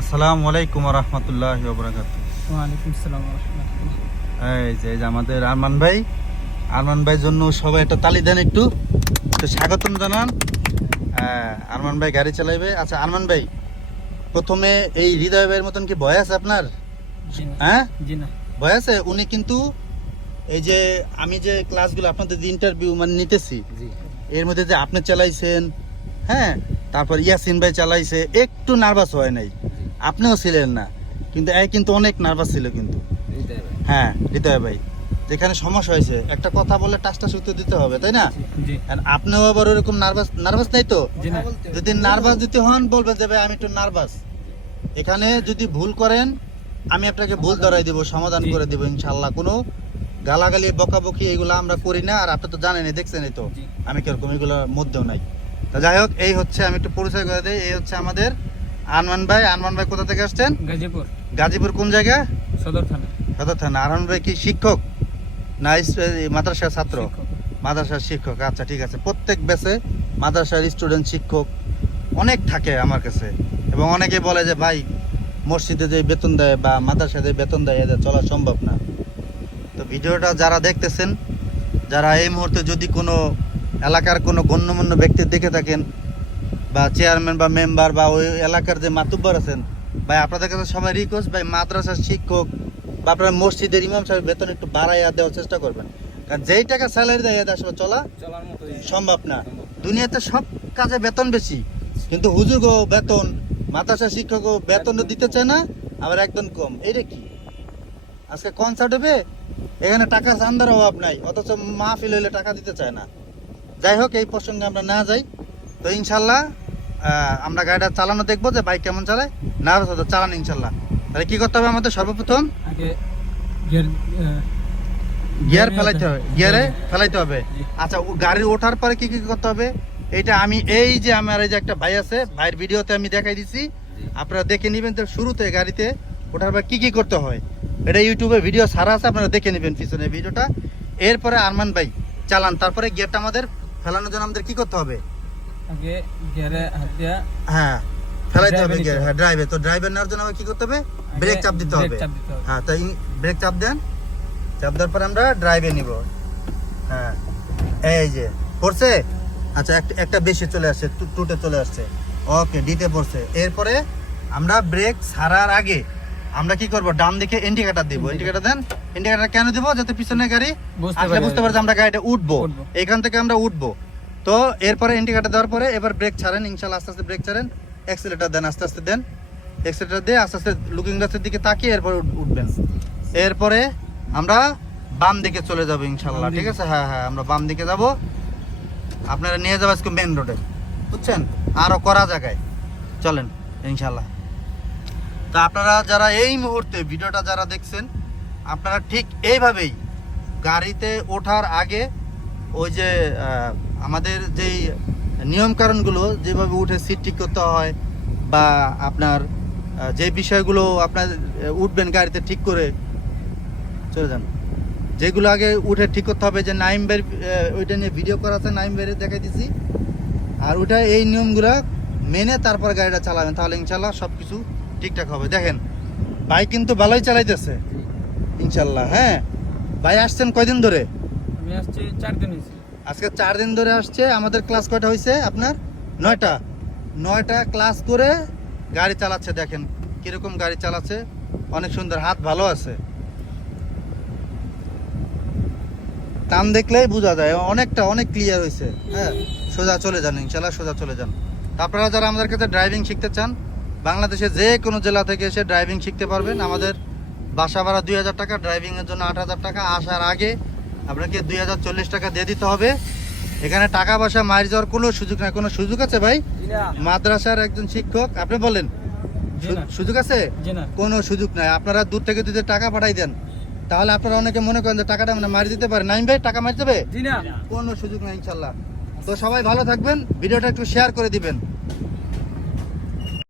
আসসালামু আলাইকুম রহমতুল্লাহ এই যে আমাদের আরমান ভাই আরমান ভাইয়ের জন্য সবাই একটা তালি দেন একটু। একটু স্বাগতম জানান। হ্যাঁ, আরমান ভাই গাড়ি চালাইবে। আচ্ছা আরমান ভাই প্রথমে এই হৃদয় ভাইয়ের মতন কি ভয় আছে আপনার? হ্যাঁ? ভয় আছে? উনি কিন্তু এই যে আমি যে ক্লাসগুলো আপনাদের যে ইন্টারভিউ মানে নিতেছি এর মধ্যে যে আপনি চালাইছেন হ্যাঁ তারপর ইয়াসিন ভাই চালাইছে একটু নার্ভাস হয় নাই। আপনিও ছিলেন না। কিন্তু এই কিন্তু অনেক নার্ভাস ছিল কিন্তু। হ্যাঁ হৃদয় ভাই। যেখানে সমস্যা হয়েছে একটা কথা বলে টাচটা সূত্র দিতে হবে তাই না? আপনিও আবার ওরকম নার্ভাস নার্ভাস নাই তো? যদি নার্ভাস দিতে হন বলবেন যে ভাই আমি একটু নার্ভাস এখানে যদি ভুল করেন আমি আপনাকে ভুল ধরাই দেবো সমাধান করে দেবো ইনশাল্লাহ কোনো গালাগালি বকাবকি এগুলো আমরা করি না আর আপনি তো জানেনই দেখছেনই তো। আমি কীরকম এগুলোর মধ্যেও নাই। তা যাই হোক এই হচ্ছে আমি একটু পরিচয় করে দিই এই হচ্ছে আমাদের আনমান ভাই আনমান ভাই কোথা থেকে আসছেন? গাজীপুর। গাজীপুর কোন জায়গা? সদর থানা। সদর থানা। আনমান ভাই কি শিক্ষক? না মাদ্রাসার ছাত্র? মাদ্রাসার শিক্ষক। আচ্ছা ঠিক আছে। প্রত্যেক বেসে মাদ্রাসার স্টুডেন্ট শিক্ষক অনেক থাকে আমার কাছে। এবং অনেকে বলে যে ভাই মসজিদে যে বেতন দেয় বা মাদ্রাসায় যে বেতন দেয় এদের চলা সম্ভব না। তো ভিডিওটা যারা দেখতেছেন যারা এই মুহূর্তে যদি কোনো এলাকার কোনো গণ্যমান্য ব্যক্তি দেখে থাকেন বা চেয়ারম্যান বা মেম্বার বা ওই এলাকার যে মাতুব্বর আছেন ভাই আপনাদের কাছে সবাই রিকোয়েস্ট ভাই মাদ্রাসার শিক্ষক বা আপনার মসজিদের ইমাম সাহেব বেতন একটু বাড়াইয়া দেওয়ার চেষ্টা করবেন। কারণ যেই টাকা স্যালারি দেয় এদের আসলে চলা সম্ভব না। দুনিয়াতে সব কাজে বেতন বেশি কিন্তু হুজুরগো বেতন মাদ্রাসা শিক্ষকও বেতন দিতে চায় না আবার একদম কম। এটা কি? আজকে কনসার্ট হবে এখানে টাকা চান্দার অভাব নাই অথচ মাহফিল হইলে টাকা দিতে চায় না। যাই হোক এই প্রসঙ্গে আমরা না যাই তো ইনশাল্লাহ আমরা গাড়িটা চালানো দেখব যে বাইক কেমন চালায়। না হতো চালান ইনশাল্লাহ। তাহলে কি করতে হবে আমাদের সর্বপ্রথম? গিয়ার ফেলাইতে হবে। গিয়ারে ফেলাইতে হবে। আচ্ছা গাড়ি ওঠার পরে কি কি করতে হবে? এটা আমি এই যে আমার এই যে একটা ভাই আছে ভাইয়ের ভিডিওতে আমি দেখাই দিছি। আপনারা দেখে নেবেন যে শুরুতে গাড়িতে ওঠার পর কি কি করতে হয়। এটা ইউটিউবে ভিডিও সারা আছে আপনারা দেখে নেবেন পিছনে ভিডিওটা। এরপরে আরমান ভাই চালান তারপরে গিয়ারটা আমাদের ফেলানোর জন্য আমাদের কি করতে হবে? আগে গিয়ারে হাত দিয়া হ্যাঁ ফেলাইতে হবে গিয়ার। হ্যাঁ ড্রাইভে তো ড্রাইভার নেওয়ার জন্য কি করতে হবে? ব্রেক চাপ দিতে হবে। হ্যাঁ তাই ব্রেক চাপ দেন। চাপ দেওয়ার পর আমরা ড্রাইভে নিব। হ্যাঁ এই যে পড়ছে? আচ্ছা একটা একটা বেশি চলে আসছে টুটে চলে আসছে। ওকে ডিতে পড়ছে। এরপরে আমরা ব্রেক ছাড়ার আগে আমরা কি করব? ডান দিকে ইন্ডিকেটর দিব। ইন্ডিকেটর দেন। ইন্ডিকেটর কেন দিব? যাতে পিছনে গাড়ি বুঝতে আসলে পারি বুঝতে পারে আমরা গাড়িটা উঠবো। এখান থেকে আমরা উঠবো। তো এরপরে ইন্ডিকেটর দেওয়ার পরে এবার ব্রেক ছাড়েন ইনশাল্লাহ আস্তে আস্তে ব্রেক ছাড়েন। এক্সিলেটার দেন আস্তে আস্তে দেন। এক্সিলেটার দিয়ে আস্তে আস্তে লুকিং গ্লাসের দিকে তাকিয়ে এরপরে উঠবেন। এরপরে আমরা বাম দিকে চলে যাব ইনশাল্লাহ ঠিক আছে? হ্যাঁ হ্যাঁ আমরা বাম দিকে যাব। আপনারা নিয়ে যাব আজকে মেন রোডে বুঝছেন? আরও করা জায়গায়। চলেন ইনশাল্লাহ তা আপনারা যারা এই মুহূর্তে ভিডিওটা যারা দেখছেন আপনারা ঠিক এইভাবেই গাড়িতে ওঠার আগে ওই যে আমাদের যেই নিয়মকানুনগুলো, যেভাবে উঠে সিট ঠিক করতে হয় বা আপনার যে বিষয়গুলো আপনার উঠবেন গাড়িতে ঠিক করে, চলে যান। যেগুলো আগে উঠে ঠিক করতে হবে, যে নাইম বের ওইটা নিয়ে ভিডিও করা আছে নাইম বের দেখাই দিছি। আর ওটা এই নিয়মগুলো মেনে তারপর গাড়িটা চালাবেন, তাহলে ইনশাল্লাহ সব কিছু ঠিকঠাক হবে। দেখেন বাইক কিন্তু ভালোই চালাইতেছে, ইনশাল্লাহ হ্যাঁ? ভাই আসছেন কয়দিন ধরে? আমি আসছি চার দিন হয়েছে। আজকে চার দিন ধরে আসছে, আমাদের ক্লাস কয়টা হয়েছে আপনার? নয়টা। নয়টা ক্লাস করে গাড়ি চালাচ্ছে, দেখেন কীরকম গাড়ি চালাচ্ছে। অনেক সুন্দর, হাত ভালো আছে। টান দেখলেই বোঝা যায়, অনেকটা, অনেক ক্লিয়ার হয়েছে হ্যাঁ সোজা চলে যান, ইনশাল্লাহ সোজা চলে যান। আপনারা যারা আমাদের কাছে ড্রাইভিং শিখতে চান বাংলাদেশে যে কোনো জেলা থেকে এসে ড্রাইভিং শিখতে পারবেন। আমাদের বাসা ভাড়া দুই হাজার টাকা ড্রাইভিংয়ের জন্য আট হাজার টাকা। আসার আগে আপনাকে দুই হাজার চল্লিশ টাকা দিয়ে দিতে হবে। এখানে টাকা পয়সা মারি যাওয়ার কোনো সুযোগ নাই। কোনো সুযোগ আছে ভাই? মাদ্রাসার একজন শিক্ষক আপনি বলেন। সুযোগ আছে? কোনো সুযোগ নাই। আপনারা দূর থেকে যদি টাকা পাঠাই দেন তাহলে আপনারা অনেকে মনে করেন যে টাকাটা মানে মারি দিতে পারে। নাইম ভাই টাকা মারি দেবে? কোনো সুযোগ নাই ইনশাল্লাহ। তো সবাই ভালো থাকবেন। ভিডিওটা একটু শেয়ার করে দিবেন।